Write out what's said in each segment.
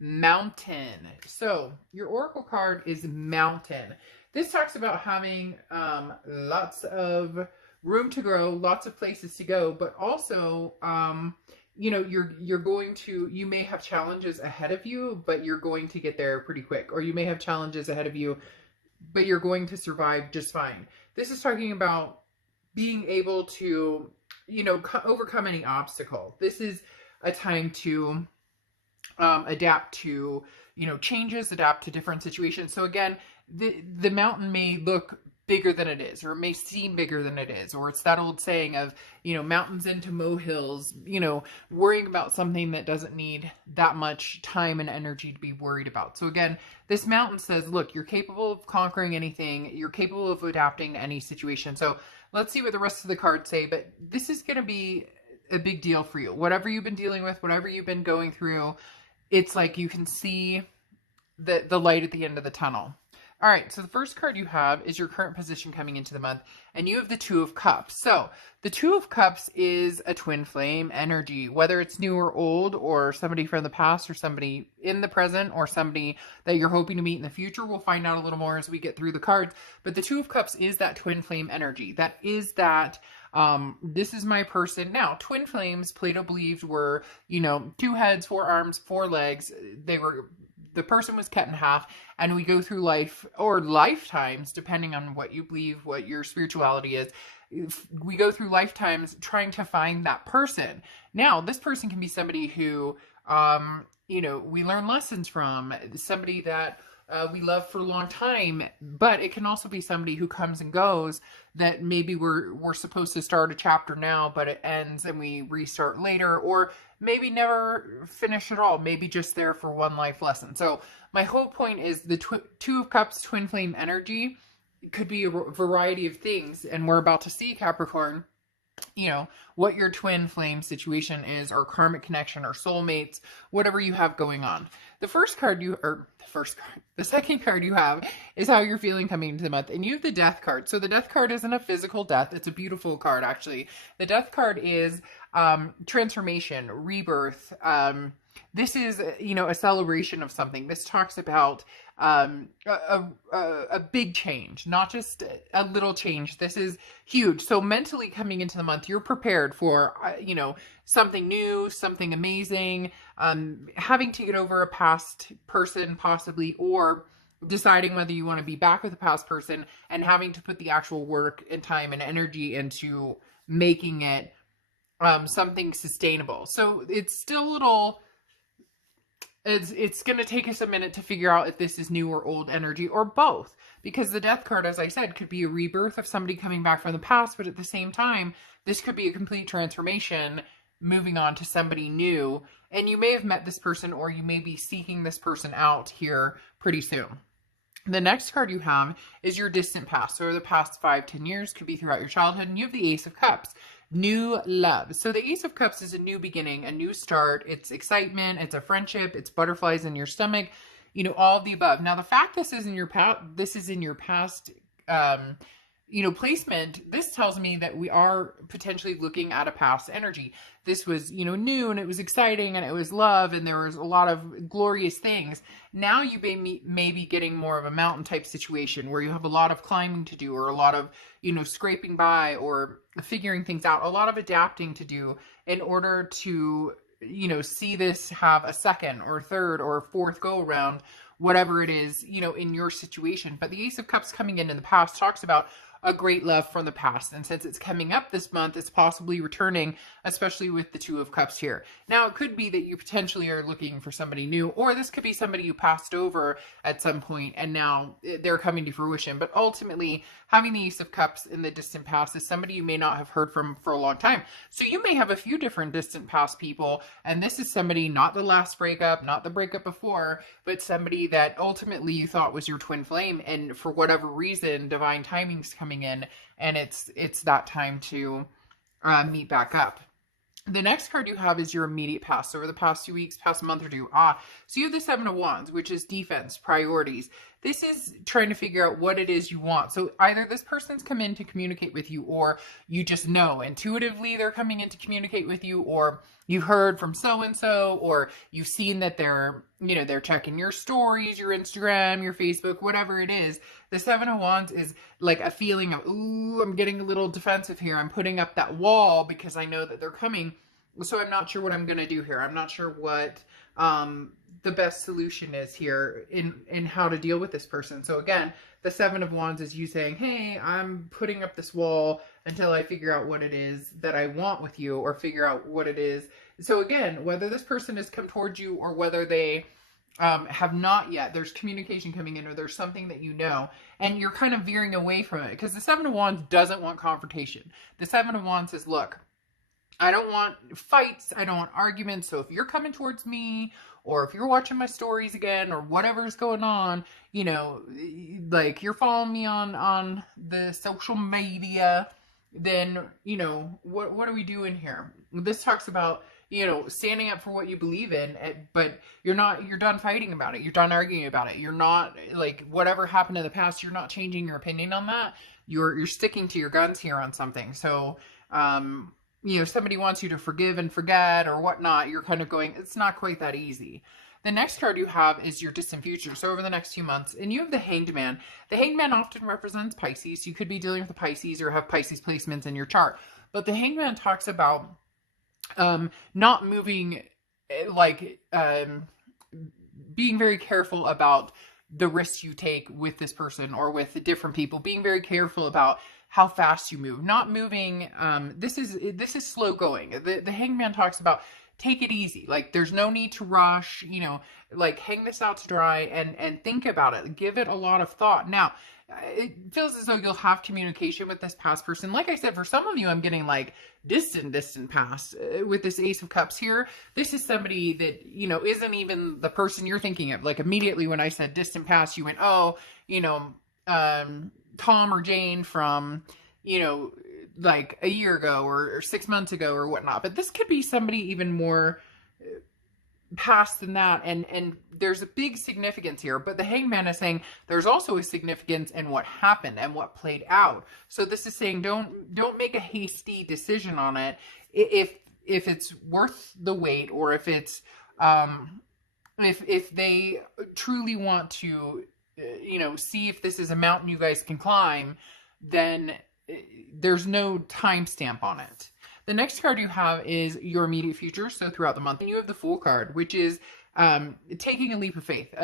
Mountain. So your oracle card is Mountain. This talks about having lots of room to grow, lots of places to go, but also you know, you may have challenges ahead of you, but you're going to get there pretty quick. Or you may have challenges ahead of you, but you're going to survive just fine. This is talking about being able to, you know, overcome any obstacle. This is a time to adapt to, you know, changes, adapt to different situations. So again, the mountain may look bigger than it is, or it may seem bigger than it is, or it's that old saying of, you know, mountains into molehills, you know, worrying about something that doesn't need that much time and energy to be worried about. So again, this mountain says, look, you're capable of conquering anything, you're capable of adapting to any situation. So let's see what the rest of the cards say, but this is going to be a big deal for you. Whatever you've been dealing with, whatever you've been going through, it's like you can see the light at the end of the tunnel. All right, so the first card you have is your current position coming into the month, and you have the Two of Cups. So the Two of Cups is a twin flame energy, whether it's new or old, or somebody from the past, or somebody in the present, or somebody that you're hoping to meet in the future. We'll find out a little more as we get through the cards. But the Two of Cups is that twin flame energy. That is that, this is my person. Now, twin flames, Plato believed, were, you know, 2 heads, 4 arms, 4 legs. The person was cut in half, and we go through life, or lifetimes, depending on what you believe, what your spirituality is. We go through lifetimes trying to find that person. Now, this person can be somebody who, you know, we learn lessons from, somebody that we love for a long time, but it can also be somebody who comes and goes, that maybe we're supposed to start a chapter now, but it ends and we restart later, or maybe never finish at all, maybe just there for one life lesson. So my whole point is the Two of Cups twin flame energy could be a variety of things, and we're about to see, Capricorn, you know, what your twin flame situation is, or karmic connection, or soulmates, whatever you have going on. The second card you have is how you're feeling coming into the month, and you have the Death card. So the Death card isn't a physical death. It's a beautiful card, actually. The Death card is transformation, rebirth. This is, you know, a celebration of something. This talks about a big change, not just a little change. This is huge. So mentally coming into the month, you're prepared for, you know, something new, something amazing, having to get over a past person possibly, or deciding whether you want to be back with a past person and having to put the actual work and time and energy into making it something sustainable. So it's still a little... It's going to take us a minute to figure out if this is new or old energy, or both, because the Death card, as I said, could be a rebirth of somebody coming back from the past, but at the same time, this could be a complete transformation, moving on to somebody new, and you may have met this person, or you may be seeking this person out here pretty soon. The next card you have is your distant past, so the past 5-10 years, could be throughout your childhood, and you have the Ace of Cups. New love. So the Ace of Cups is a new beginning, a new start. It's excitement. It's a friendship. It's butterflies in your stomach. You know, all of the above. Now, the fact this is in your past, you know, placement, this tells me that we are potentially looking at a past energy. This was, you know, new, and it was exciting, and it was love, and there was a lot of glorious things. Now you may be getting more of a mountain type situation where you have a lot of climbing to do, or a lot of, you know, scraping by, or figuring things out, a lot of adapting to do in order to, you know, see this have a second or third or fourth go around, whatever it is, you know, in your situation. But the Ace of Cups coming in the past talks about a great love from the past. And since it's coming up this month, it's possibly returning, especially with the Two of Cups here. Now, it could be that you potentially are looking for somebody new, or this could be somebody you passed over at some point and now they're coming to fruition. But ultimately, having the Ace of Cups in the distant past is somebody you may not have heard from for a long time. So you may have a few different distant past people, and this is somebody, not the last breakup, not the breakup before, but somebody that ultimately you thought was your twin flame, and for whatever reason, divine timing's coming in, and it's that time to meet back up. The next card you have is your immediate past, over the past 2 weeks, past month or two. So you have the Seven of Wands, which is defense, priorities. This is trying to figure out what it is you want. So either this person's come in to communicate with you, or you just know intuitively they're coming in to communicate with you, or you heard from so and so, or you've seen that they're, they're checking your stories, your Instagram, your Facebook, whatever it is. The Seven of Wands is like a feeling of, ooh, I'm getting a little defensive here. I'm putting up that wall because I know that they're coming. So I'm not sure what I'm going to do here. I'm not sure what the best solution is here in how to deal with this person. So again, the Seven of Wands is you saying, hey, I'm putting up this wall until I figure out what it is that I want with you, or figure out what it is. So again, whether this person has come towards you or whether they have not yet, there's communication coming in, or there's something that and you're kind of veering away from it, because the Seven of Wands doesn't want confrontation. The Seven of Wands says, look, I don't want fights. I don't want arguments. So if you're coming towards me, or if you're watching my stories again, or whatever's going on, like you're following me on the social media, then, what are we doing here? This talks about, standing up for what you believe in, but you're done fighting about it. You're done arguing about it. You're not, like, whatever happened in the past, you're not changing your opinion on that. You're sticking to your guns here on something. So, somebody wants you to forgive and forget or whatnot, you're kind of going, it's not quite that easy. The next card you have is your distant future. So over the next few months, and you have the Hanged Man. The Hanged Man often represents Pisces. You could be dealing with a Pisces or have Pisces placements in your chart. But the Hanged Man talks about not moving, being very careful about the risks you take with this person or with different people, being very careful about how fast you move, not moving. This is slow going. The Hanged Man talks about take it easy. Like, there's no need to rush, like, hang this out to dry and think about it. Give it a lot of thought. Now, it feels as though you'll have communication with this past person. Like I said, for some of you, I'm getting like distant past with this Ace of Cups here. This is somebody that, isn't even the person you're thinking of. Like, immediately when I said distant past, you went, oh, Tom or Jane from, like a year ago or 6 months ago or whatnot. But this could be somebody even more past than that. And there's a big significance here. But the Hanged Man is saying there's also a significance in what happened and what played out. So this is saying don't make a hasty decision on it if it's worth the wait, or if it's if they truly want to see if this is a mountain you guys can climb, then there's no timestamp on it. The next card you have is your immediate future, so throughout the month. And you have the Fool card, which is taking a leap of faith,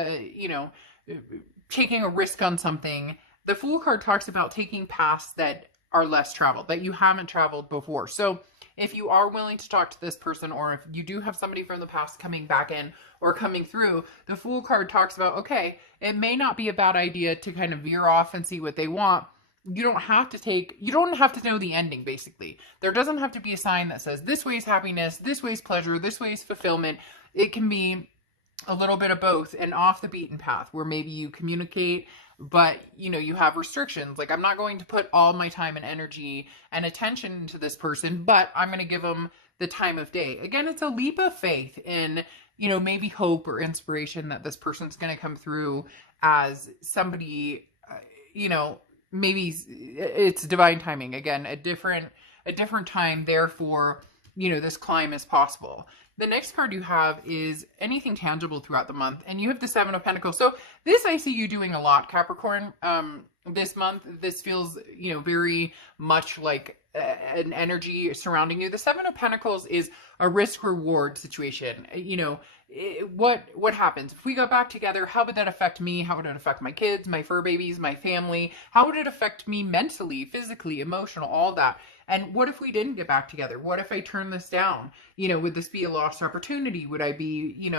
taking a risk on something. The Fool card talks about taking paths that are less traveled, that you haven't traveled before. So if you are willing to talk to this person, or if you do have somebody from the past coming back in or coming through, the Fool card talks about, okay, it may not be a bad idea to kind of veer off and see what they want. You don't have to know the ending, basically. There doesn't have to be a sign that says this way's happiness, this way's pleasure, this way's fulfillment. It can be a little bit of both, and off the beaten path where maybe you communicate, but you have restrictions. Like, I'm not going to put all my time and energy and attention into this person, but I'm going to give them the time of day. Again, it's a leap of faith in, maybe hope or inspiration that this person's going to come through as somebody, maybe it's divine timing. Again, a different time, therefore, this climb is possible. The next card you have is anything tangible throughout the month, and you have the Seven of Pentacles. So this I see you doing a lot, Capricorn, this month. This feels, very much like an energy surrounding you. The Seven of Pentacles is a risk-reward situation. What happens if we got back together? How would that affect me? How would it affect my kids, my fur babies, my family? How would it affect me mentally, physically, emotional, all that? And what if we didn't get back together? What if I turn this down? Would this be a lost opportunity? Would I be,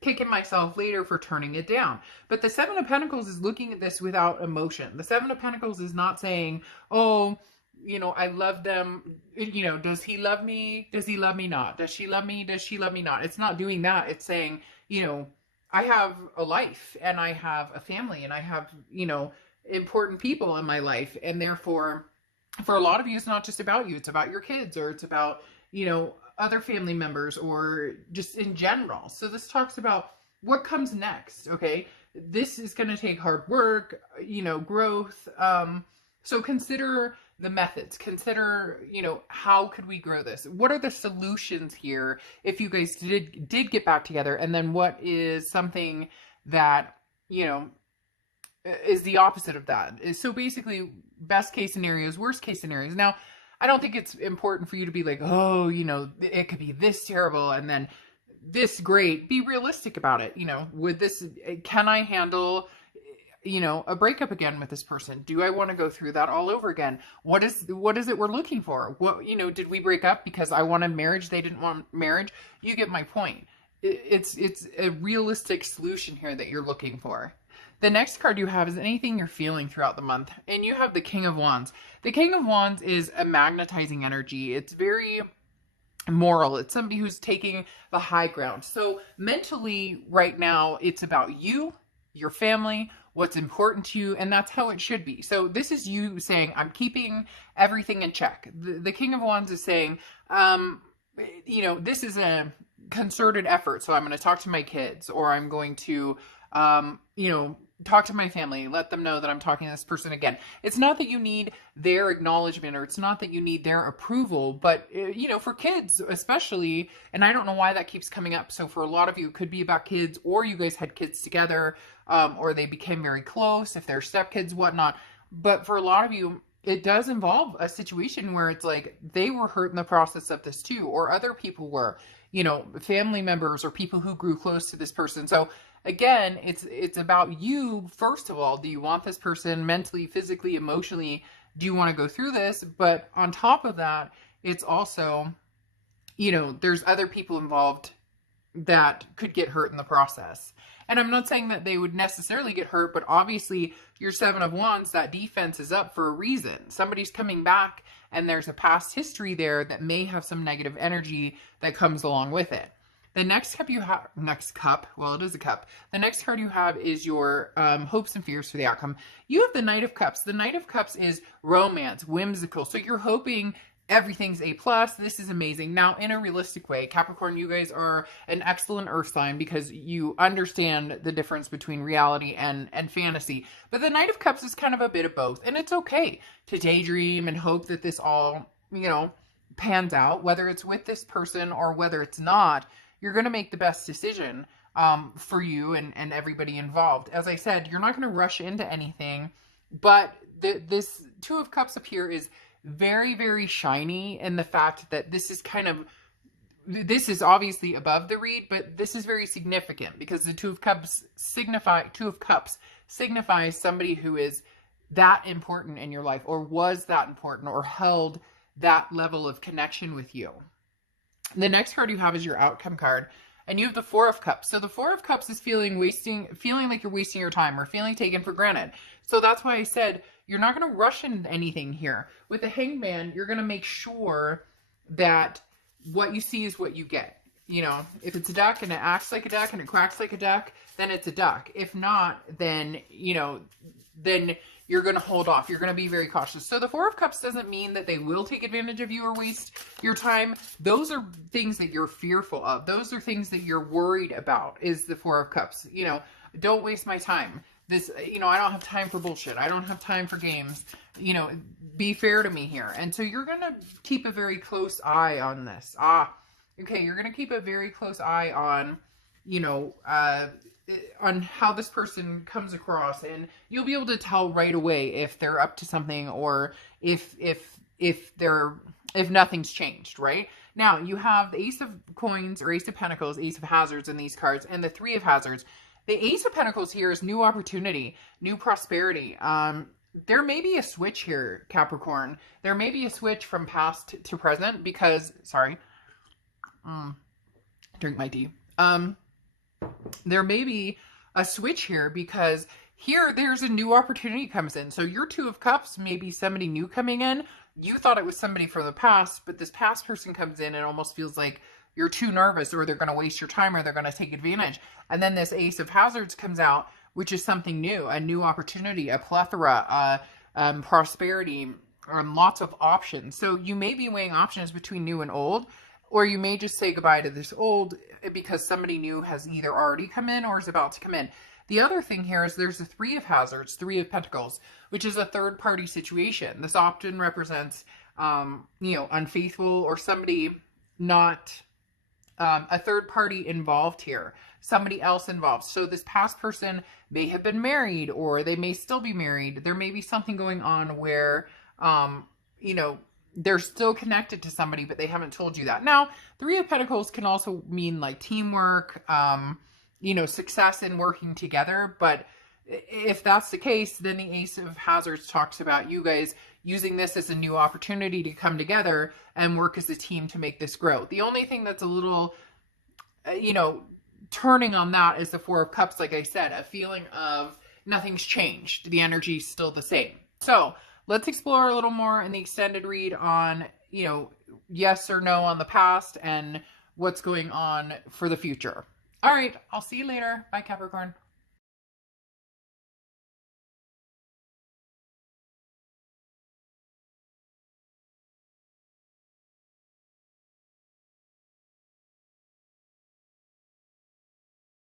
kicking myself later for turning it down? But the Seven of Pentacles is looking at this without emotion. The Seven of Pentacles is not saying, oh, I love them. Does he love me? Does he love me not? Does she love me? Does she love me not? It's not doing that. It's saying, I have a life, and I have a family, and I have, important people in my life. And therefore, for a lot of you, it's not just about you. It's about your kids, or it's about, other family members, or just in general. So this talks about what comes next. Okay. This is going to take hard work, growth. So consider the methods. Consider, how could we grow this? What are the solutions here if you guys did get back together? And then what is something that, is the opposite of that? So basically, best case scenarios, worst case scenarios. Now, I don't think it's important for you to be like, oh, it could be this terrible and then this great. Be realistic about it. Can I handle, a breakup again with this person? Do I want to go through that all over again? What is it we're looking for? What, did we break up because I wanted marriage, they didn't want marriage? You get my point. It's a realistic solution here that you're looking for. The next card you have is anything you're feeling throughout the month. And you have the King of Wands. The King of Wands is a magnetizing energy. It's very moral. It's somebody who's taking the high ground. So mentally right now, it's about you, your family, what's important to you, and that's how it should be. So this is you saying, I'm keeping everything in check. The King of Wands is saying, this is a concerted effort. So I'm going to talk to my kids, or I'm going to, talk to my family, let them know that I'm talking to this person again. It's not that you need their acknowledgement, or it's not that you need their approval, but for kids especially, and I don't know why that keeps coming up. So for a lot of you, it could be about kids, or you guys had kids together, or they became very close, if they're stepkids, whatnot. But for a lot of you, it does involve a situation where it's like they were hurt in the process of this too, or other people were, family members or people who grew close to this person. So again, it's about you. First of all, do you want this person mentally, physically, emotionally? Do you want to go through this? But on top of that, it's also, there's other people involved that could get hurt in the process. And I'm not saying that they would necessarily get hurt, but obviously your Seven of Wands, that defense is up for a reason. Somebody's coming back and there's a past history there that may have some negative energy that comes along with it. The next cup you have, well, it is a cup. The next card you have is your hopes and fears for the outcome. You have the Knight of Cups. The Knight of Cups is romance, whimsical. So you're hoping everything's A+. This is amazing. Now, in a realistic way, Capricorn, you guys are an excellent earth sign because you understand the difference between reality and fantasy. But the Knight of Cups is kind of a bit of both. And it's okay to daydream and hope that this all, pans out, whether it's with this person or whether it's not. You're going to make the best decision for you and everybody involved. As I said, you're not going to rush into anything, but this Two of Cups up here is very, very shiny in the fact that this is obviously above the read, but this is very significant because the Two of Cups signifies somebody who is that important in your life, or was that important, or held that level of connection with you. The next card you have is your outcome card, and you have the Four of Cups. So the Four of Cups is feeling like you're wasting your time or feeling taken for granted. So that's why I said you're not going to rush into anything here. With the Hangman, you're going to make sure that what you see is what you get. If it's a duck and it acts like a duck and it quacks like a duck, then it's a duck. If not, then, then you're going to hold off. You're going to be very cautious. So the Four of Cups doesn't mean that they will take advantage of you or waste your time. Those are things that you're fearful of. Those are things that you're worried about, is the Four of Cups. Don't waste my time. This, I don't have time for bullshit. I don't have time for games. Be fair to me here. And so you're going to keep a very close eye on this. Okay. You're going to keep a very close eye on, on how this person comes across, and you'll be able to tell right away if they're up to something, or if nothing's changed. Right now, you have the Ace of Coins, or Ace of Pentacles, Ace of Hazards in these cards, and the Three of Hazards. The Ace of Pentacles here is new opportunity, new prosperity. There may be a switch here, Capricorn. There may be a switch from past to present because, drink my tea. There may be a switch here because here there's a new opportunity comes in. So your Two of Cups may be somebody new coming in. You thought it was somebody from the past, but this past person comes in and almost feels like you're too nervous, or they're going to waste your time, or they're going to take advantage. And then this Ace of Hazards comes out, which is something new, a new opportunity, a plethora, prosperity, lots of options. So you may be weighing options between new and old, or you may just say goodbye to this old because somebody new has either already come in or is about to come in. The other thing here is there's the Three of Hazards, Three of Pentacles, which is a third party situation. This often represents, unfaithful or somebody not, a third party involved here, somebody else involved. So this past person may have been married or they may still be married. There may be something going on where, they're still connected to somebody, but they haven't told you that. Now, Three of Pentacles can also mean like teamwork, success in working together. But if that's the case, then the Ace of Hazards talks about you guys using this as a new opportunity to come together and work as a team to make this grow. The only thing that's a little, turning on that is the Four of Cups. Like I said, a feeling of nothing's changed. The energy's still the same. So let's explore a little more in the extended read on, yes or no on the past and what's going on for the future. All right, I'll see you later. Bye, Capricorn.